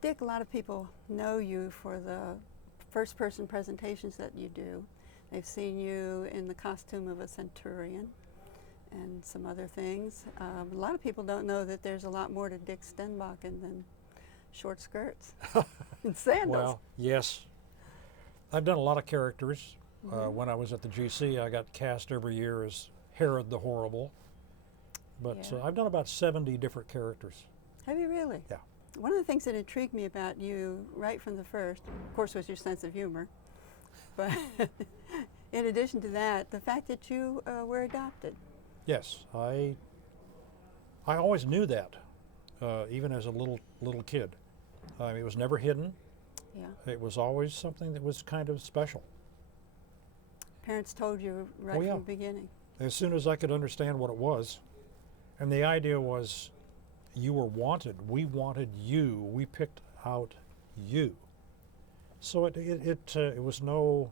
Dick, a lot of people know you for the first-person presentations that you do. They've seen you in the costume of a centurion and some other things. A lot of people don't know that there's a lot more to Dick Stenbakken than short skirts and sandals. Well, yes. I've done a lot of characters. When I was at the GC, I got cast every year as Herod the Horrible. But Yeah. I've done about 70 different characters. Have you really? Yeah. One of the things that intrigued me about you right from the first, of course, was your sense of humor. But in addition to that, the fact that you were adopted. Yes, I always knew that, even as a little kid. It was never hidden. Yeah. It was always something that was kind of special. Parents told you right Oh, yeah. from the beginning. As soon as I could understand what it was, and the idea was, you were wanted. We wanted you. We picked out you. So it was no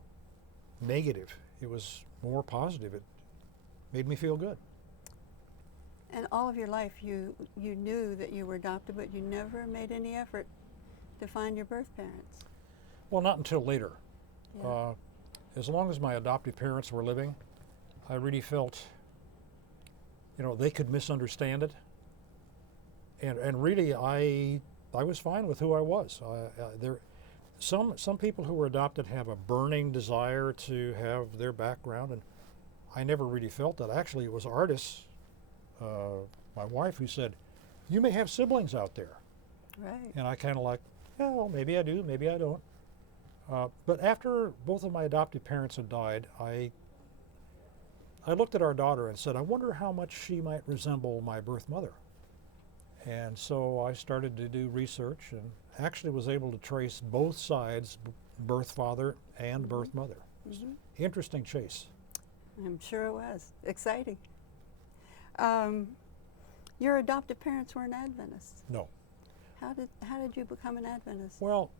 negative. It was more positive. It made me feel good. And all of your life, you knew that you were adopted, but you never made any effort to find your birth parents. Well, not until later. Yeah. As long as my adoptive parents were living, I really felt, they could misunderstand it. And really, I was fine with who I was. Some people who were adopted have a burning desire to have their background, and I never really felt that. Actually, it was Artis, my wife, who said, "You may have siblings out there." Right. And I kind of like, yeah, well, maybe I do, maybe I don't. But after both of my adoptive parents had died, I looked at our daughter and said, I wonder how much she might resemble my birth mother. And so I started to do research and actually was able to trace both sides, birth father and birth mother. Interesting chase. I'm sure it was. Exciting. Your adoptive parents weren't Adventists. No. How did you become an Adventist? Well,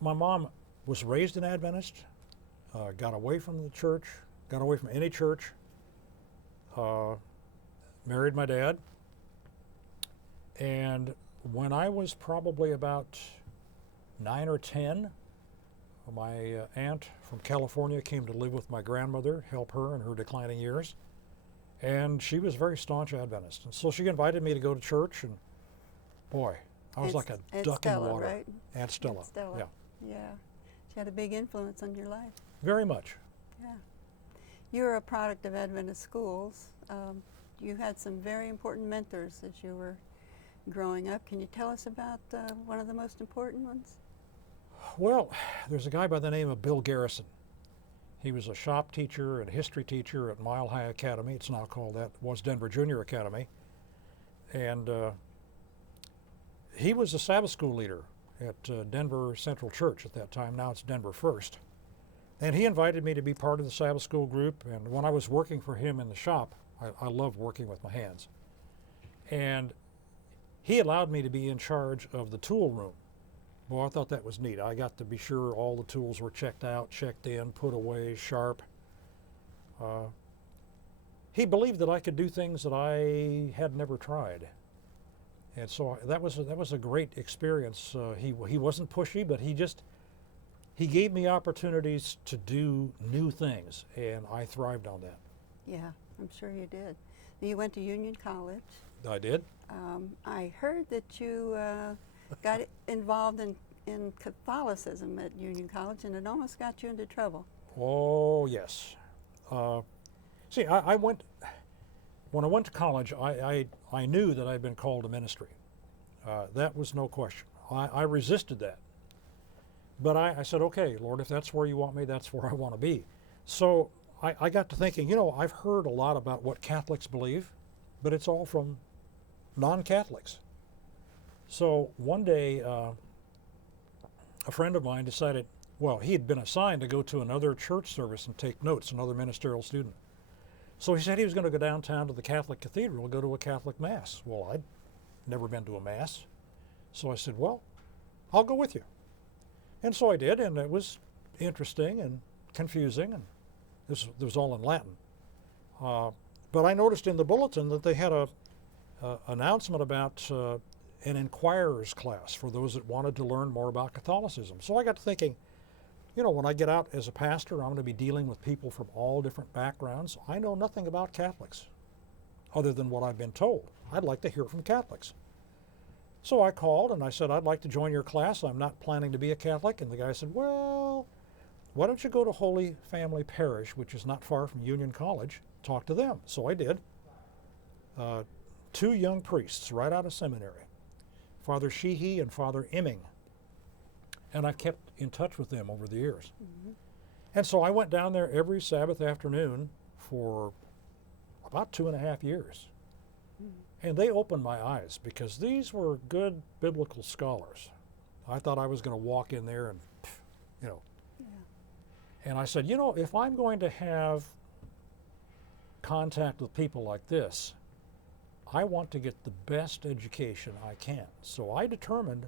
my mom was raised an Adventist, got away from the church, got away from any church, married my dad, and when I was probably about 9 or 10, my aunt from California came to live with my grandmother, help her in her declining years, and she was very staunch Adventist. And so she invited me to go to church, and boy, I was like a duck in the water. Right? Aunt Stella. Aunt Stella. Yeah. Yeah. She had a big influence on your life. Very much. Yeah. You're a product of Adventist schools. You had some very important mentors as you were growing up. Can you tell us about one of the most important ones? Well, there's a guy by the name of Bill Garrison. He was a shop teacher and history teacher at Mile High Academy. It's now called that. It was Denver Junior Academy. And he was a Sabbath school leader at Denver Central Church at that time. Now it's Denver First. And he invited me to be part of the Sabbath school group. And when I was working for him in the shop, I love working with my hands. And he allowed me to be in charge of the tool room. Well, I thought that was neat. I got to be sure all the tools were checked out, checked in, put away, sharp. He believed that I could do things that I had never tried. And so that was a great experience. He wasn't pushy, but he gave me opportunities to do new things, and I thrived on that. Yeah, I'm sure you did. You went to Union College. I did. I heard that you got involved in Catholicism at Union College, and it almost got you into trouble. Oh, yes. See, when I went to college, I knew that I'd been called to ministry. That was no question. I resisted that. But I said, okay, Lord, if that's where you want me, that's where I want to be. So I got to thinking, I've heard a lot about what Catholics believe, but it's all from non-Catholics. So one day, a friend of mine decided, well, he had been assigned to go to another church service and take notes, another ministerial student. So he said he was going to go downtown to the Catholic Cathedral and go to a Catholic Mass. Well, I'd never been to a Mass. So I said, well, I'll go with you. And so I did, and it was interesting and confusing, and this was all in Latin. But I noticed in the bulletin that they had a announcement about an inquirer's class for those that wanted to learn more about Catholicism. So I got to thinking, you know, when I get out as a pastor, I'm going to be dealing with people from all different backgrounds. I know nothing about Catholics other than what I've been told. I'd like to hear from Catholics. So I called and I said, I'd like to join your class. I'm not planning to be a Catholic. And the guy said, well, why don't you go to Holy Family Parish, which is not far from Union College, talk to them. So I did. 2 young priests right out of seminary, Father Sheehy and Father Emming. And I've kept in touch with them over the years. Mm-hmm. And so I went down there every Sabbath afternoon for about 2.5 years. Mm-hmm. And they opened my eyes because these were good biblical scholars. I thought I was going to walk in there and, you know. Yeah. And I said, you know, if I'm going to have contact with people like this, I want to get the best education I can. So I determined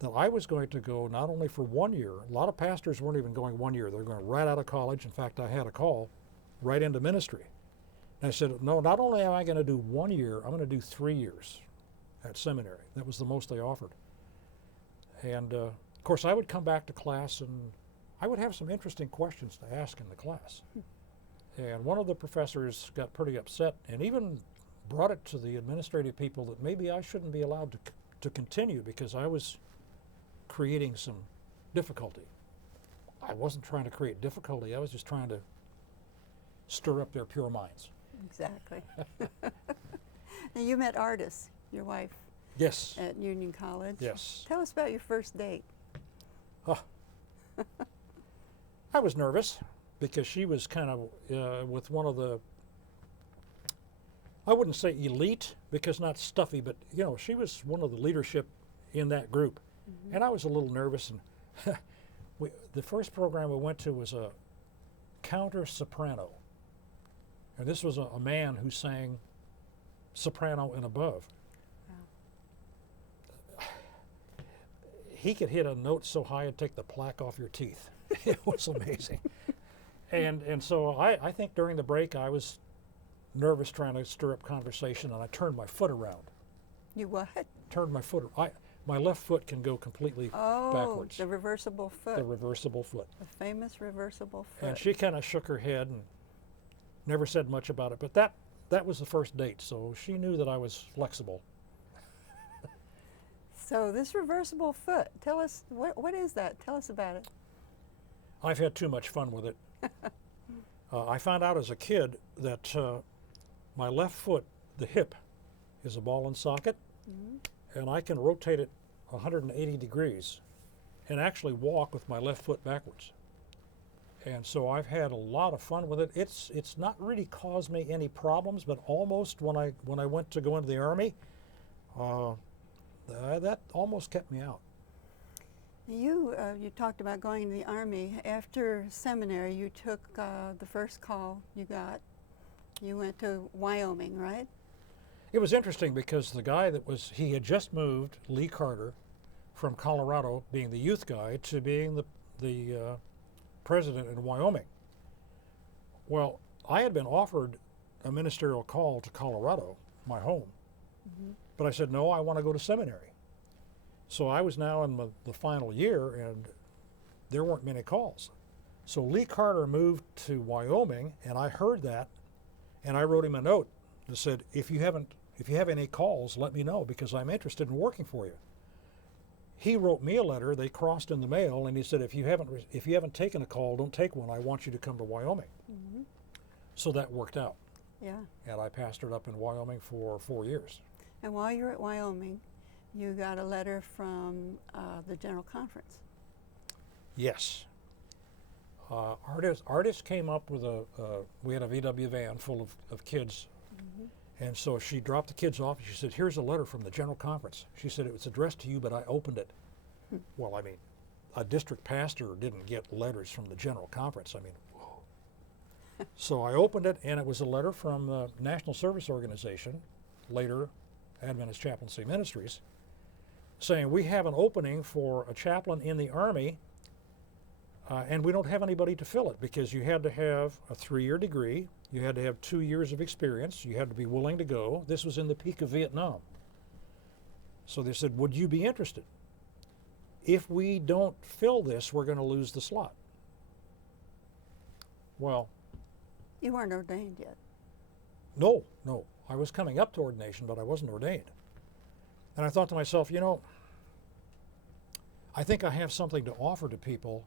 that I was going to go not only for 1 year, a lot of pastors weren't even going 1 year, they're going right out of college. In fact, I had a call right into ministry. And I said, no, not only am I going to do 1 year, I'm going to do 3 years at seminary. That was the most they offered. And of course, I would come back to class and I would have some interesting questions to ask in the class. And one of the professors got pretty upset and even brought it to the administrative people that maybe I shouldn't be allowed to continue because I was creating some difficulty. I wasn't trying to create difficulty, I was just trying to stir up their pure minds. Exactly. Now you met Artis, your wife. Yes. At Union College. Yes. Tell us about your first date. I was nervous because she was kind of with one of the, I wouldn't say elite because not stuffy, but you know, she was one of the leadership in that group. Mm-hmm. And I was a little nervous. And the first program we went to was a counter soprano. And this was a man who sang soprano and above. Wow. He could hit a note so high it'd take the plaque off your teeth. It was amazing. And so I think during the break I was nervous trying to stir up conversation, and I turned my foot around. You what? Turned my foot. My left foot can go completely backwards. The reversible foot. The reversible foot. The famous reversible foot. And she kind of shook her head and never said much about it. But that was the first date, so she knew that I was flexible. So this reversible foot, tell us, what is that? Tell us about it. I've had too much fun with it. I found out as a kid that my left foot, the hip, is a ball and socket, mm-hmm. and I can rotate it 180 degrees and actually walk with my left foot backwards. And so I've had a lot of fun with it. It's not really caused me any problems, but almost when I went to go into the Army, that almost kept me out. You talked about going to the Army. After seminary, you took the first call you got. You went to Wyoming, right? It was interesting because the guy he had just moved, Lee Carter, from Colorado, being the youth guy, to being the president in Wyoming. Well, I had been offered a ministerial call to Colorado, my home, mm-hmm. but I said, no, I want to go to seminary. So I was now in the final year, and there weren't many calls. So Lee Carter moved to Wyoming, and I heard that, and I wrote him a note that said, if you have any calls, let me know, because I'm interested in working for you. He wrote me a letter. They crossed in the mail, and he said, if you haven't taken a call, don't take one. I want you to come to Wyoming. Mm-hmm. So that worked out. Yeah. And I pastored up in Wyoming for 4 years. And while you were at Wyoming, you got a letter from the General Conference. Yes. Artis came up with we had a VW van full of kids. Mm-hmm. And so she dropped the kids off. She said, here's a letter from the General Conference. She said, it was addressed to you, but I opened it. Well, I mean, a district pastor didn't get letters from the General Conference. I mean, whoa. So I opened it, and it was a letter from the National Service Organization, later Adventist Chaplaincy Ministries, saying we have an opening for a chaplain in the Army, and we don't have anybody to fill it because you had to have a 3-year degree, you had to have 2 years of experience, you had to be willing to go. This was in the peak of Vietnam. So they said, would you be interested? If we don't fill this, we're going to lose the slot. Well, You weren't ordained yet. no. I was coming up to ordination, but I wasn't ordained. And I thought to myself, I think I have something to offer to people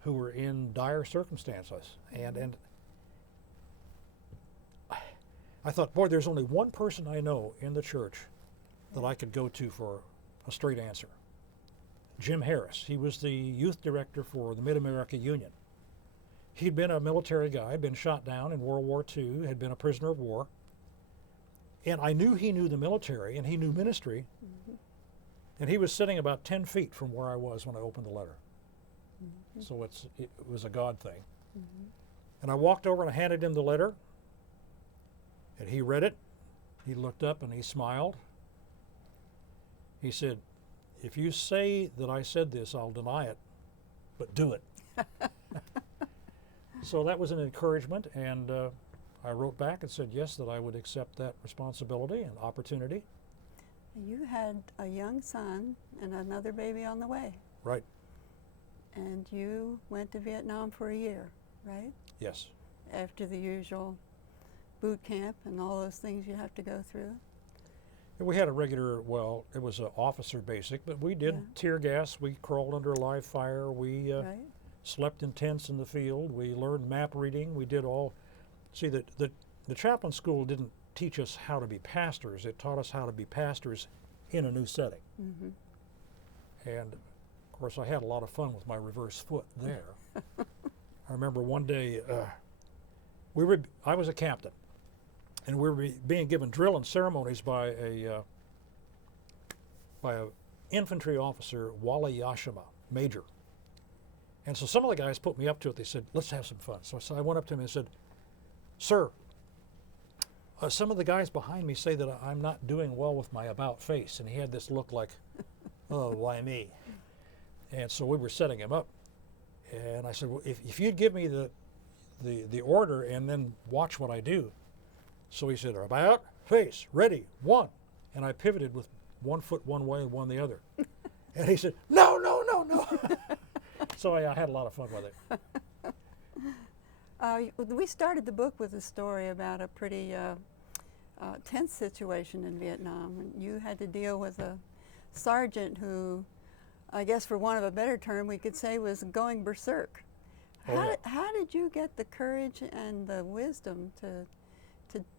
who are in dire circumstances. And I thought, boy, there's only one person I know in the church that I could go to for a straight answer. Jim Harris. He was the youth director for the Mid-America Union. He'd been a military guy, been shot down in World War II, had been a prisoner of war. And I knew he knew the military and he knew ministry. Mm-hmm. And he was sitting about 10 feet from where I was when I opened the letter. Mm-hmm. So it was a God thing. Mm-hmm. And I walked over and I handed him the letter. And he read it. He looked up and he smiled. He said, if you say that I said this, I'll deny it, but do it. So that was an encouragement, and I wrote back and said yes, that I would accept that responsibility and opportunity. You had a young son and another baby on the way. Right. And you went to Vietnam for a year, right? Yes. After the usual boot camp and all those things you have to go through. And we had a regular, well, it was an officer basic, but we did tear gas. We crawled under a live fire. We Right? slept in tents in the field. We learned map reading. We did all. See, the chaplain school didn't teach us how to be pastors. It taught us how to be pastors in a new setting. Mm-hmm. And of course, I had a lot of fun with my reverse foot there. I remember one day I was a captain, and we were being given drill and ceremonies by a infantry officer, Wally Yashima, major. And so some of the guys put me up to it. They said, let's have some fun. So I went up to him and said, sir, some of the guys behind me say that I'm not doing well with my about face. And he had this look like, oh, why me? And so we were setting him up. And I said, well, if you'd give me the order and then watch what I do. So he said, about, face, ready, one. And I pivoted with one foot one way and one the other. And he said, no. So I had a lot of fun with it. We started the book with a story about a pretty tense situation in Vietnam. And you had to deal with a sergeant who, I guess for want of a better term, we could say was going berserk. How did you get the courage and the wisdom to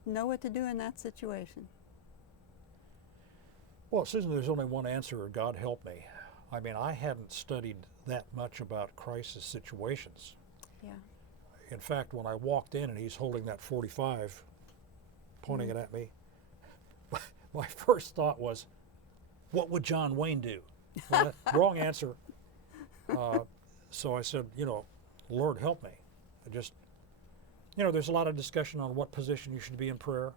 know what to do in that situation? Well, Susan, there's only one answer, God help me. I mean, I hadn't studied that much about crisis situations. Yeah. In fact, when I walked in and he's holding that 45, pointing it at me, my first thought was, what would John Wayne do? Well, wrong answer. So I said, Lord help me. I just, there's a lot of discussion on what position you should be in prayer.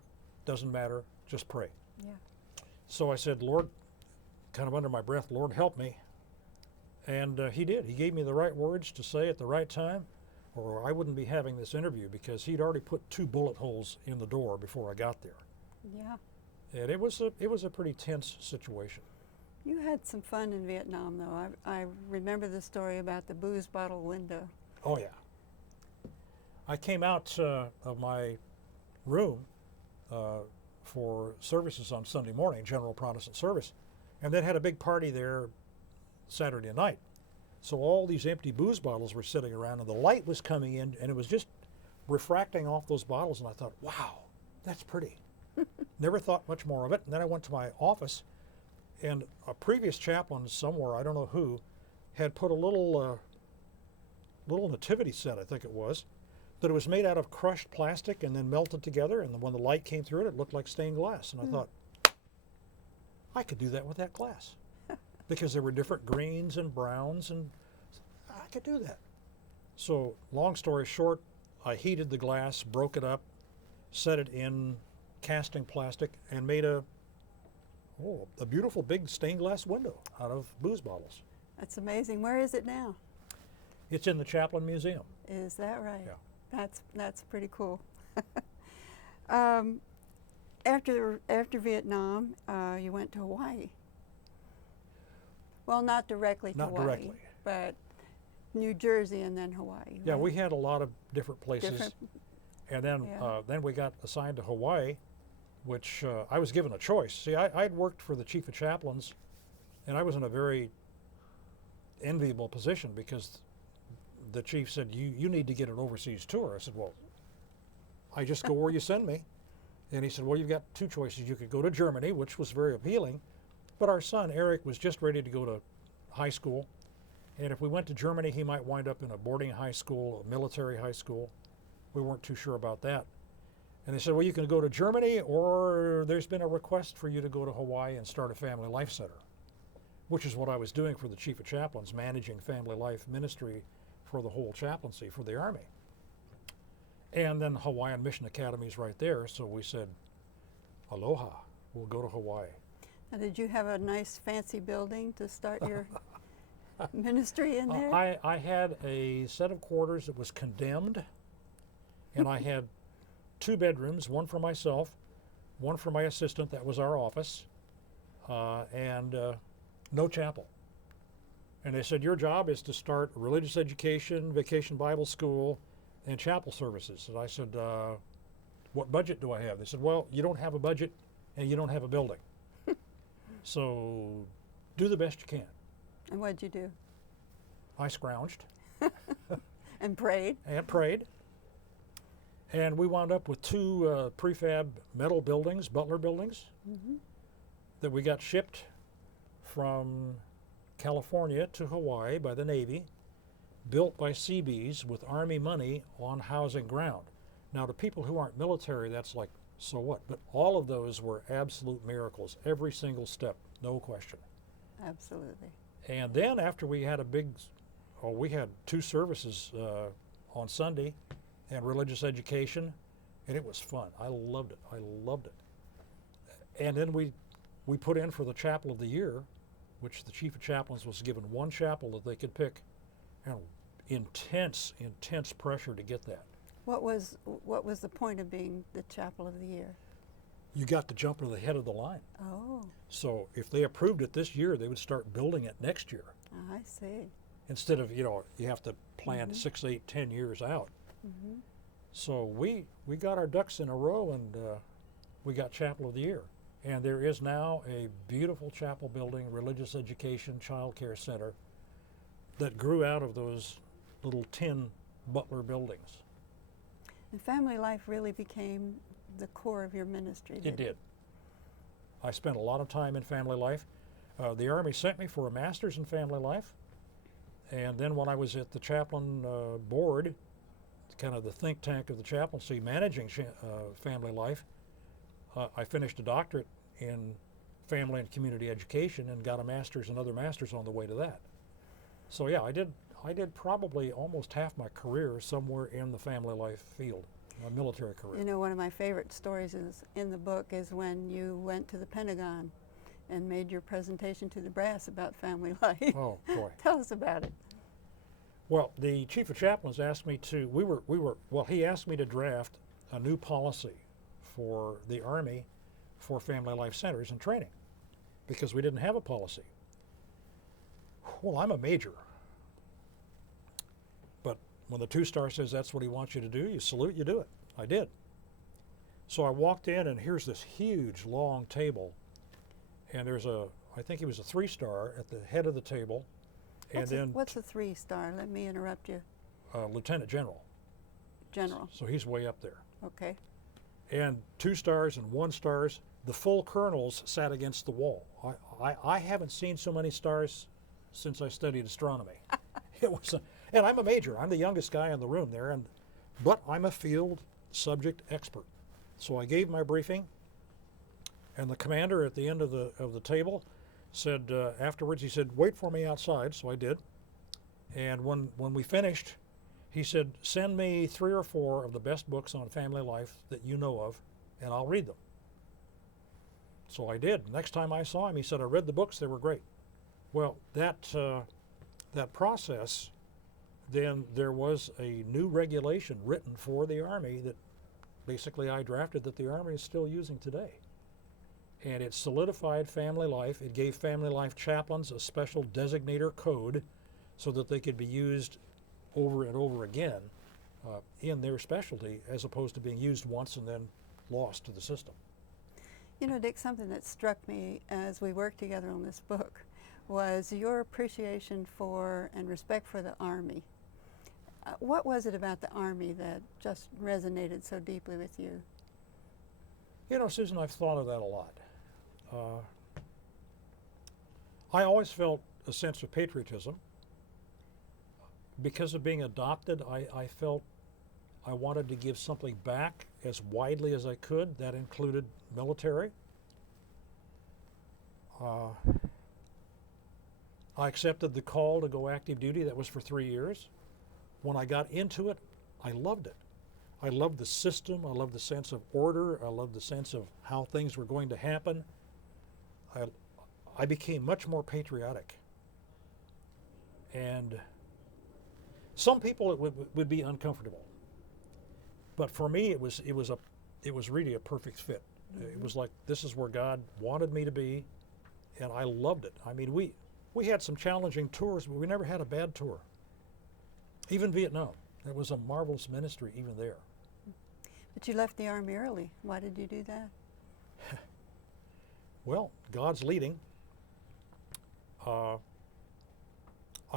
Doesn't matter, just pray. Yeah. So I said, Lord, kind of under my breath, Lord help me. And he did. He gave me the right words to say at the right time, or I wouldn't be having this interview, because he'd already put 2 bullet holes in the door before I got there. Yeah. And it was a pretty tense situation. You had some fun in Vietnam, though. I remember the story about the booze bottle window. Oh, yeah. I came out of my room for services on Sunday morning, General Protestant service, and then had a big party there Saturday night. So all these empty booze bottles were sitting around, and the light was coming in, and it was just refracting off those bottles, and I thought, wow, that's pretty. Never thought much more of it. And then I went to my office, and a previous chaplain somewhere, I don't know who, had put a little nativity set, I think it was, that it was made out of crushed plastic and then melted together, and when the light came through it looked like stained glass. And I thought, I could do that with that glass. Because there were different greens and browns, and I could do that. So long story short, I heated the glass, broke it up, set it in casting plastic, and made a beautiful big stained glass window out of booze bottles. That's amazing. Where is it now? It's in the Chaplain Museum. Is that right? Yeah. That's pretty cool. After Vietnam, you went to Hawaii. Well, not directly to Not Hawaii, directly. but New Jersey and then Hawaii. Yeah, right? we had a lot of different places. Different, And then, Yeah. then we got assigned to Hawaii, which I was given a choice. See, I'd worked for the chief of chaplains, and I was in a very enviable position because the chief said, you need to get an overseas tour. I said, well, I just go where you send me. And he said, well, you've got two choices. You could go to Germany, which was very appealing, but our son, Eric, was just ready to go to high school. And if we went to Germany, he might wind up in a boarding high school, a military high school. We weren't too sure about that. And they said, well, you can go to Germany, or there's been a request for you to go to Hawaii and start a family life center, which is what I was doing for the chief of chaplains, managing family life ministry for the whole chaplaincy for the Army. And then Hawaiian Mission Academy is right there, so we said, aloha, we'll go to Hawaii. Now, did you have a nice fancy building to start your ministry in there? I had a set of quarters that was condemned, and I had 2 bedrooms, one for myself, one for my assistant, that was our office, and no chapel. And they said, your job is to start religious education, vacation Bible school, and chapel services. And I said, what budget do I have? They said, well, you don't have a budget and you don't have a building. So do the best you can. And what'd you do? I scrounged And prayed? and prayed. And we wound up with 2 prefab metal buildings, Butler buildings, that we got shipped from California to Hawaii by the Navy, built by Seabees with Army money on housing ground. Now, to people who aren't military, that's like, so what? But all of those were absolute miracles, every single step, no question. Absolutely. And then after we had we had 2 services on Sunday and religious education, and it was fun. I loved it. I loved it. And then we put in for the chapel of the year, which the chief of chaplains was given 1 chapel that they could pick, and intense pressure to get that. What was the point of being the chapel of the year? You got to jump to the head of the line. Oh, So if they approved it this year, they would start building it next year. I see. Instead of, you have to plan 6, 8, 10 years out. So we got our ducks in a row, and we got chapel of the year. And there is now a beautiful chapel building, religious education, child care center that grew out of those little tin Butler buildings. And family life really became the core of your ministry, It did. I spent a lot of time in family life. The Army sent me for a master's in family life. And then when I was at the chaplain board, kind of the think tank of the chaplaincy managing family life, I finished a doctorate in family and community education and got a master's and other masters on the way to that. So yeah, I did probably almost half my career somewhere in the family life field, my military career. You know, one of my favorite stories in the book is when you went to the Pentagon and made your presentation to the brass about family life. Oh boy. Tell us about it. Well, the chief of chaplains asked me to, he asked me to draft a new policy for the Army for family life centers and training because we didn't have a policy. Well, I'm a major. But when the 2-star says that's what he wants you to do, you salute, you do it. I did. So I walked in, and here's this huge, long table, and there's I think it was a 3-star at the head of the table, What's a 3-star? Let me interrupt you. Lieutenant General. General. So he's way up there. Okay. And 2 stars and 1 stars, the full colonels sat against the wall. I haven't seen so many stars since I studied astronomy. And I'm a major. I'm the youngest guy in the room there, but I'm a field subject expert. So I gave my briefing, and the commander at the end of the table said afterwards, he said, wait for me outside, so I did. And when we finished, he said, send me 3 or 4 of the best books on family life that you know of, and I'll read them. So I did. Next time I saw him, he said, I read the books, they were great. Well, that process, then there was a new regulation written for the Army that basically I drafted that the Army is still using today. and it solidified family life. It gave family life chaplains a special designator code so that they could be used over and over again in their specialty, as opposed to being used once and then lost to the system. You know, Dick, something that struck me as we worked together on this book was your appreciation for and respect for the Army. What was it about the Army that just resonated so deeply with you? You know, Susan, I've thought of that a lot. I always felt a sense of patriotism. Because of being adopted, I felt I wanted to give something back as widely as I could. That included military. I accepted the call to go active duty. That was for 3 years. When I got into it, I loved it. I loved the system. I loved the sense of order. I loved the sense of how things were going to happen. I became much more patriotic. And some people it would be uncomfortable, but for me it was really a perfect fit. Mm-hmm. It was like, this is where God wanted me to be, and I loved it. I mean, we had some challenging tours, but we never had a bad tour. Even Vietnam, it was a marvelous ministry even there. But you left the Army early. Why did you do that? Well, God's leading. I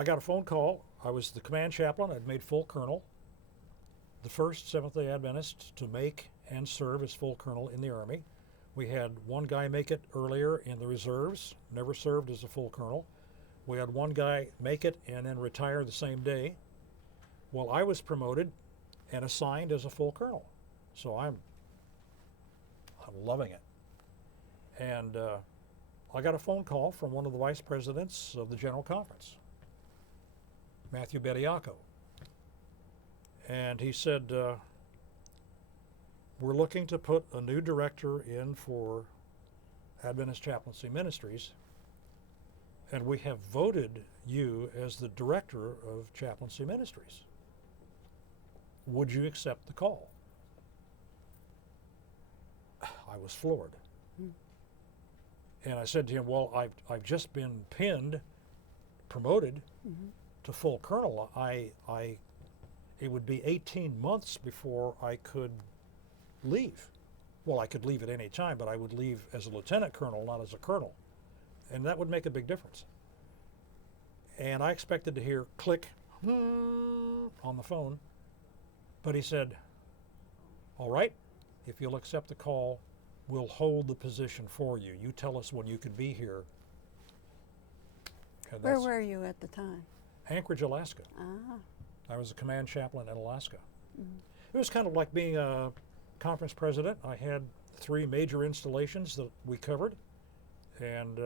got a phone call. I was the command chaplain. I'd made full colonel, the first Seventh-day Adventist to make and serve as full colonel in the Army. We had one guy make it earlier in the reserves, never served as a full colonel. We had one guy make it and then retire the same day. Well, I was promoted and assigned as a full colonel, so I'm loving it. And I got a phone call from one of the vice presidents of the General Conference, Matthew Bediaco. And he said, we're looking to put a new director in for Adventist Chaplaincy Ministries, and we have voted you as the director of Chaplaincy Ministries. Would you accept the call? I was floored. And I said to him, well, I've just been promoted to full colonel. It would be 18 months before I could leave. Well, I could leave at any time, but I would leave as a lieutenant colonel, not as a colonel. And that would make a big difference. And I expected to hear click on the phone, but he said, all right, if you'll accept the call, we'll hold the position for you. You tell us when you can be here. And where were you at the time? Anchorage, Alaska. Ah. I was a command chaplain in Alaska. Mm-hmm. It was kind of like being a conference president. I had 3 major installations that we covered, and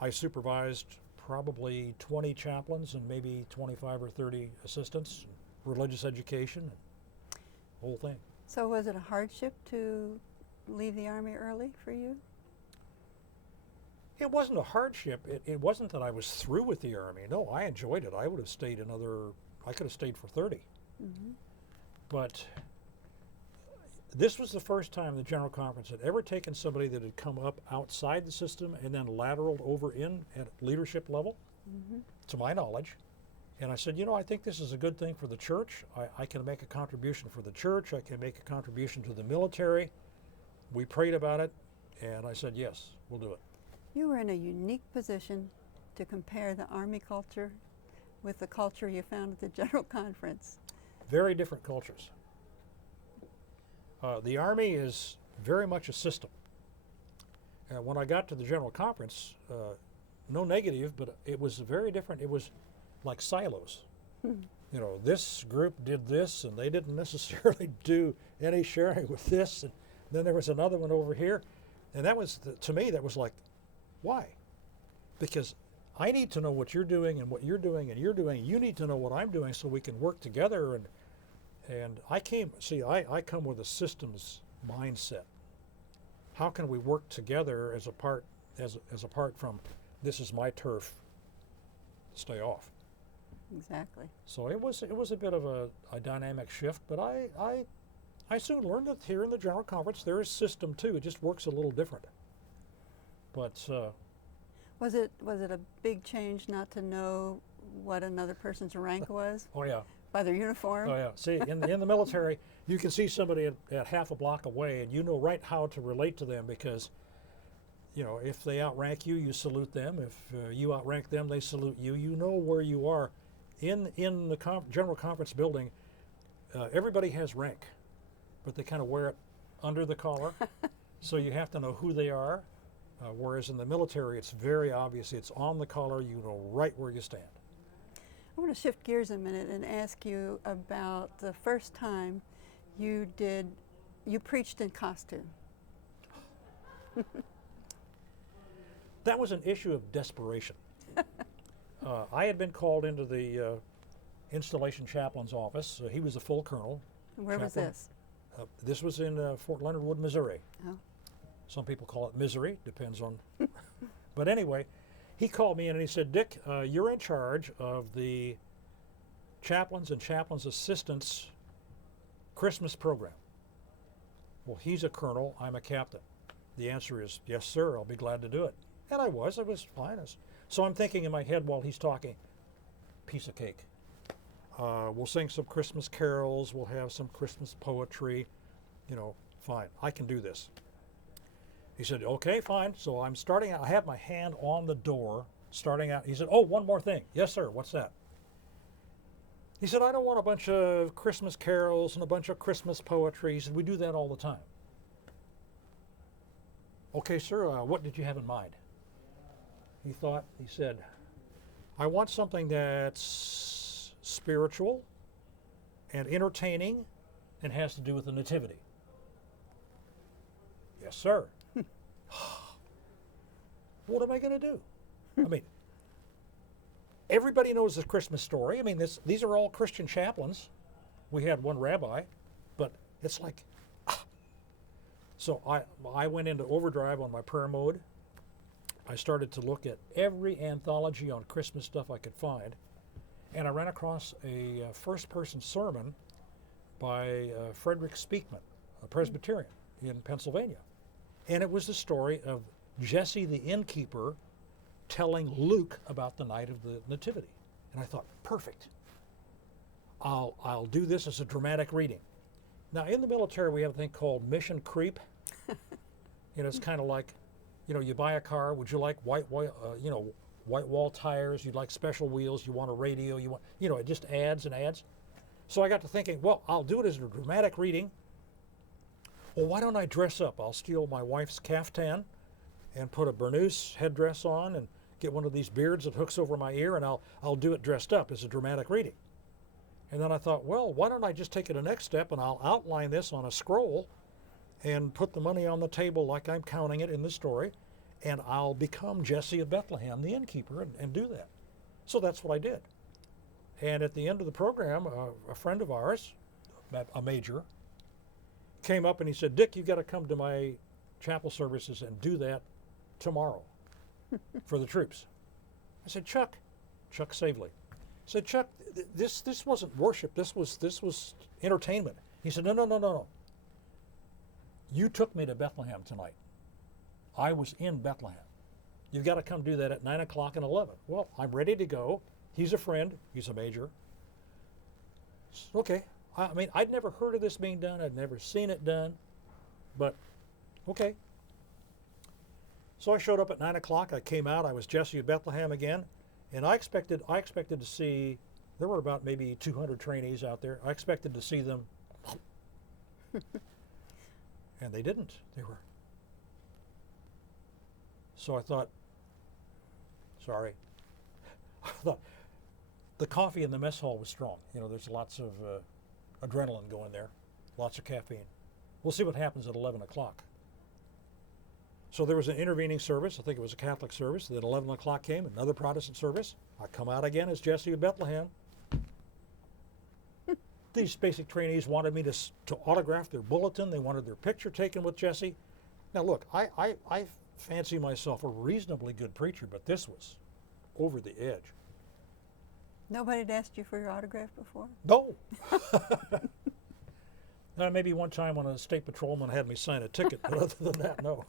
I supervised probably 20 chaplains and maybe 25 or 30 assistants, religious education, whole thing. So was it a hardship to leave the Army early for you? It wasn't a hardship. It wasn't that I was through with the Army. No, I enjoyed it. I would have stayed I could have stayed for 30. Mm-hmm. But this was the first time the General Conference had ever taken somebody that had come up outside the system and then lateraled over in at leadership level, to my knowledge. And I said, I think this is a good thing for the church. I can make a contribution for the church. I can make a contribution to the military. We prayed about it, and I said, yes, we'll do it. You were in a unique position to compare the Army culture with the culture you found at the General Conference. Very different cultures. The Army is very much a system. And when I got to the General Conference, no negative, but it was very different. It was like silos. This group did this, and they didn't necessarily do any sharing with this, and then there was another one over here. And that was, to me, that was like, why? Because I need to know what you're doing and what you're doing and you're doing. You need to know what I'm doing so we can work together. And I come with a systems mindset. How can we work together as apart from this is my turf, stay off? Exactly. So it was a bit of a dynamic shift, but I I soon learned that here in the General Conference there is system too. It just works a little different. But Was it a big change not to know what another person's rank was oh yeah, by their uniform? oh yeah. See, in the military, you can see somebody at half a block away, and you know right how to relate to them because, you know, if they outrank you, you salute them. If you outrank them, they salute you. You know where you are. In the General Conference building, everybody has rank, but they kind of wear it under the collar, so you have to know who they are. Whereas in the military, it's very obvious. It's on the collar. You know right where you stand. I want to shift gears a minute and ask you about the first time you preached in costume. That was an issue of desperation. I had been called into the installation chaplain's office. He was a full colonel. Where was chaplain. this? This was in Fort Leonard Wood, Missouri. Oh. Some people call it misery, depends on. But anyway, he called me in and he said, Dick, you're in charge of the chaplains and chaplains' assistants Christmas program. Well, he's a colonel, I'm a captain. The answer is, yes, sir, I'll be glad to do it. And I was fine. So I'm thinking in my head while he's talking, piece of cake. We'll sing some Christmas carols, we'll have some Christmas poetry, you know, fine, I can do this. He said, okay, fine. So I'm starting out, I have my hand on the door, starting out. He said, oh, one more thing. Yes, sir, what's that? He said, I don't want a bunch of Christmas carols and a bunch of Christmas poetry. He said, we do that all the time. Okay, sir, what did you have in mind? He said, I want something that's spiritual and entertaining and has to do with the nativity. Yes, sir. What am I going to do? I mean, everybody knows the Christmas story. I mean, these are all Christian chaplains. We had one rabbi, but it's like, So I went into overdrive on my prayer mode. I started to look at every anthology on Christmas stuff I could find, and I ran across a first-person sermon by Frederick Speakman, a Presbyterian in Pennsylvania. And it was the story of Jesse the innkeeper telling Luke about the night of the Nativity. And I thought, perfect. I'll do this as a dramatic reading. Now, in the military, we have a thing called mission creep. You know, it's kind of like, you know, you buy a car. Would you like white wall tires? You'd like special wheels. You want a radio. You want, you know, it just adds and adds. So I got to thinking, well, I'll do it as a dramatic reading. Well, why don't I dress up? I'll steal my wife's caftan and put a burnous headdress on and get one of these beards that hooks over my ear, and I'll do it dressed up as a dramatic reading. And then I thought, well, why don't I just take it a next step and I'll outline this on a scroll and put the money on the table like I'm counting it in the story, and I'll become Jesse of Bethlehem, the innkeeper, and do that. So that's what I did. And at the end of the program, a friend of ours, a major, came up and he said, Dick, you've got to come to my chapel services and do that tomorrow for the troops. I said, Chuck Savely. I said, Chuck, this wasn't worship. This was entertainment. He said, no. You took me to Bethlehem tonight. I was in Bethlehem. You've got to come do that at 9 o'clock and 11. Well, I'm ready to go. He's a friend. He's a major. Okay. I mean, I'd never heard of this being done. I'd never seen it done. But, okay. So I showed up at 9 o'clock. I came out. I was Jesse of Bethlehem again. And I expected to see, there were about maybe 200 trainees out there. I expected to see them. And they didn't. They were. So I thought, sorry. I thought the coffee in the mess hall was strong. You know, there's lots of adrenaline going there, lots of caffeine. We'll see what happens at 11 o'clock. So there was an intervening service. I think it was a Catholic service. Then 11 o'clock came, another Protestant service. I come out again as Jesse of Bethlehem. These basic trainees wanted me to autograph their bulletin. They wanted their picture taken with Jesse. Now look, I fancy myself a reasonably good preacher, but this was over the edge. Nobody had asked you for your autograph before? No. Maybe one time when a state patrolman had me sign a ticket, but other than that, no.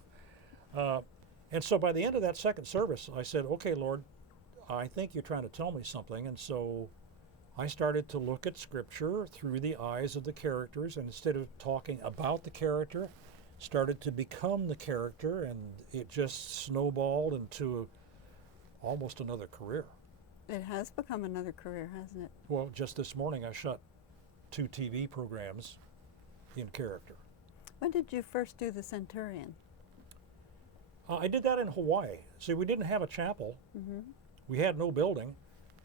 And so by the end of that second service, I said, okay, Lord, I think you're trying to tell me something. And so I started to look at Scripture through the eyes of the characters, and instead of talking about the character, started to become the character, and it just snowballed into almost another career. It has become another career, hasn't it? Well, just this morning I shot 2 TV programs in character. When did you first do the Centurion? I did that in Hawaii. See, we didn't have a chapel. Mm-hmm. We had no building,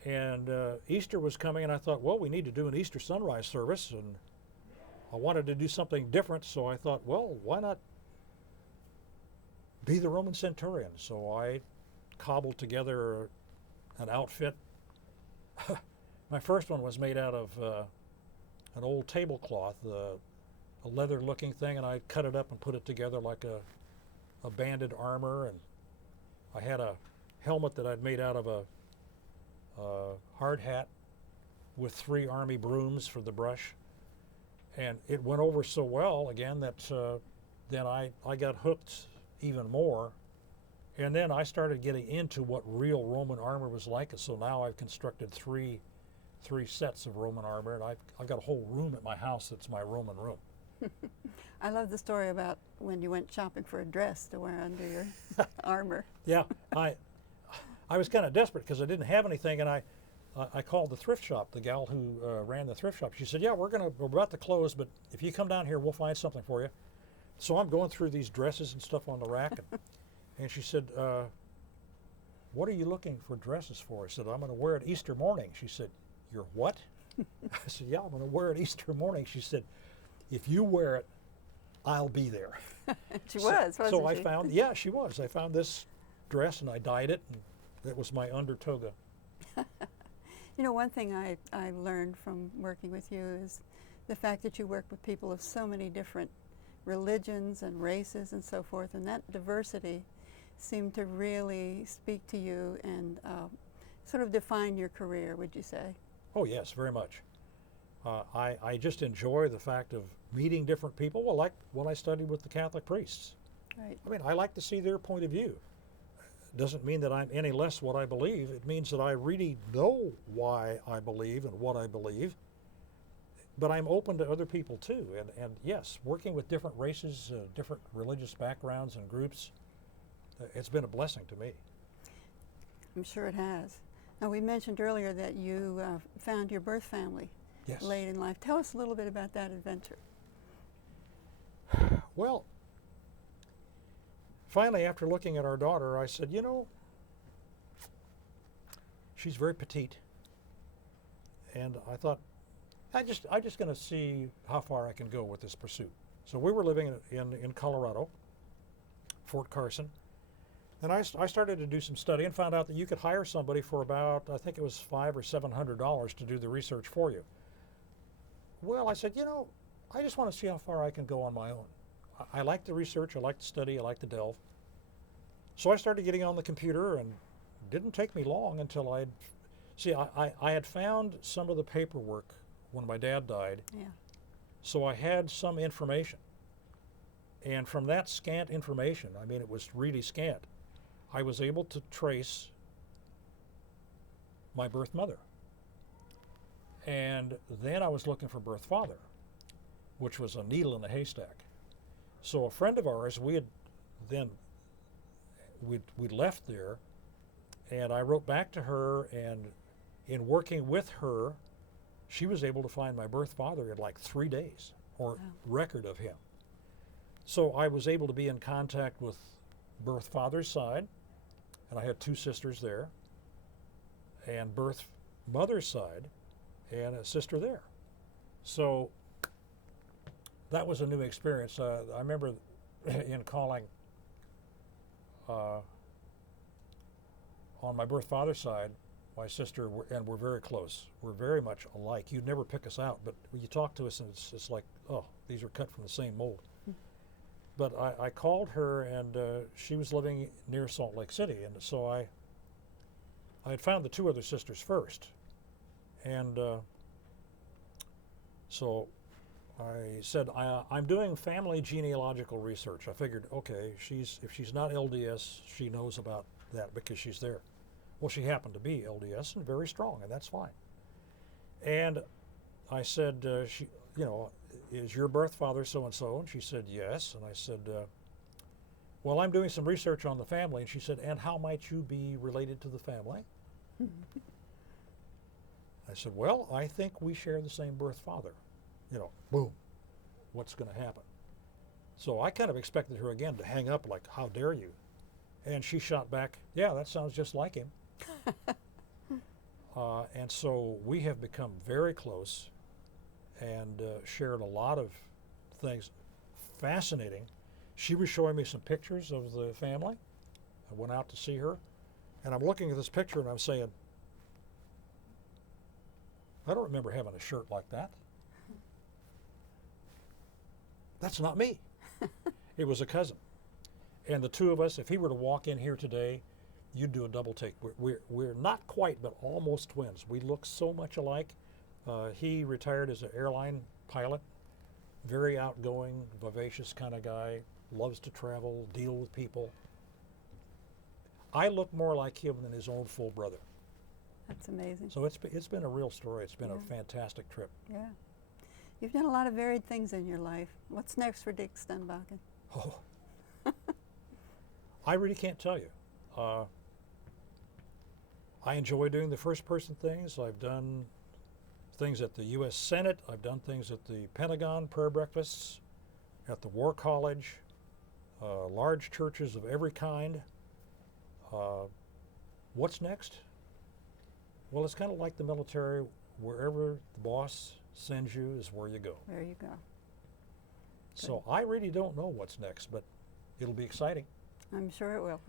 and Easter was coming, and I thought, well, we need to do an Easter sunrise service, and I wanted to do something different, so I thought, well, why not be the Roman centurion? So I cobbled together an outfit. My first one was made out of an old tablecloth, a leather-looking thing, and I cut it up and put it together like a banded armor, and I had a helmet that I'd made out of a hard hat with 3 army brooms for the brush, and it went over so well again that then I got hooked even more, and then I started getting into what real Roman armor was like, and so now I've constructed three sets of Roman armor, and I've got a whole room at my house that's my Roman room. I love the story about when you went shopping for a dress to wear under your armor. Yeah, I was kind of desperate because I didn't have anything, and I called the thrift shop, the gal who ran the thrift shop. She said, yeah, we're about to close, but if you come down here, we'll find something for you. So I'm going through these dresses and stuff on the rack, and she said, what are you looking for dresses for? I said, I'm going to wear it Easter morning. She said, you're what? I said, yeah, I'm going to wear it Easter morning. She said, if you wear it, I'll be there. She was, wasn't so she? I found, yeah, she was. I found this dress and I dyed it, and it was my under toga. You know, one thing I learned from working with you is the fact that you work with people of so many different religions and races and so forth, and that diversity seemed to really speak to you and sort of define your career, would you say? Oh yes, very much. I just enjoy the fact of meeting different people, well, like when I studied with the Catholic priests. Right. I mean, I like to see their point of view. Doesn't mean that I'm any less what I believe. It means that I really know why I believe and what I believe. But I'm open to other people too. And yes, working with different races, different religious backgrounds and groups, it's been a blessing to me. I'm sure it has. Now, we mentioned earlier that you found your birth family Yes. late in life. Tell us a little bit about that adventure. Well, finally, after looking at our daughter, I said, you know, she's very petite. And I thought, I'm just going to see how far I can go with this pursuit. So we were living in Colorado, Fort Carson. And I started to do some study and found out that you could hire somebody for about, I think it was $500 or $700 to do the research for you. Well, I said, you know, I just want to see how far I can go on my own. I like the research, I like to study, I like to delve. So I started getting on the computer, and it didn't take me long until I had found some of the paperwork when my dad died. Yeah. So I had some information. And from that scant information, I mean, it was really scant, I was able to trace my birth mother. And then I was looking for birth father, which was a needle in a haystack. So a friend of ours, we'd left there, and I wrote back to her, and in working with her, she was able to find my birth father in like 3 days, or Wow. record of him. So I was able to be in contact with birth father's side, and I had 2 sisters there, and birth mother's side, and a sister there. So that was a new experience. I remember in calling on my birth father's side, my sister, and we're very close. We're very much alike. You'd never pick us out, but when you talk to us, and it's like, oh, these are cut from the same mold. But I called her, and she was living near Salt Lake City, and so I had found the 2 other sisters first. And so I said, I'm doing family genealogical research. I figured, okay, if she's not LDS, she knows about that because she's there. Well, she happened to be LDS and very strong, and that's fine. And I said, is your birth father so-and-so? And she said, yes. And I said, well, I'm doing some research on the family. And she said, and how might you be related to the family? I said, well, I think we share the same birth father. Boom, what's going to happen? So I kind of expected her again to hang up like, how dare you? And she shot back, yeah, that sounds just like him. And so we have become very close and shared a lot of things. Fascinating. She was showing me some pictures of the family. I went out to see her, and I'm looking at this picture and I'm saying, I don't remember having a shirt like that. That's not me. It was a cousin. And the two of us, if he were to walk in here today, you'd do a double take. We're not quite, but almost twins. We look so much alike. He retired as an airline pilot, very outgoing, vivacious kind of guy, loves to travel, deal with people. I look more like him than his own full brother. That's amazing. So it's been a real story. It's been a fantastic trip. Yeah. You've done a lot of varied things in your life. What's next for Dick Stenbakken? Oh, I really can't tell you. I enjoy doing the first-person things. I've done things at the U.S. Senate. I've done things at the Pentagon, prayer breakfasts, at the War College, large churches of every kind. What's next? Well, it's kind of like the military. Wherever the boss sends you is where you go. There you go. So I really don't know what's next, but it'll be exciting. I'm sure it will.